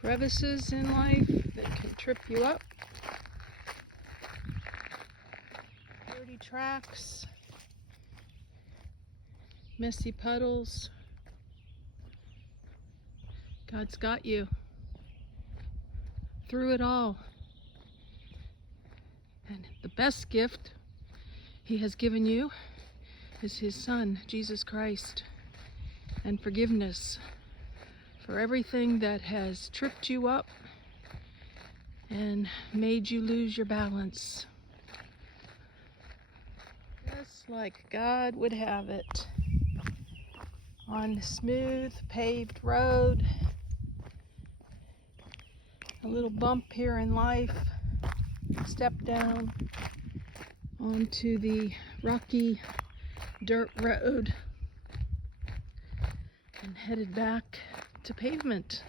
crevices in life that can trip you up. Dirty tracks, messy puddles. God's got you through it all. And the best gift He has given you is His Son, Jesus Christ, and forgiveness for everything that has tripped you up and made you lose your balance. Just like God would have it. On a smooth paved road, a little bump here in life, step down onto the rocky dirt road and headed back to pavement.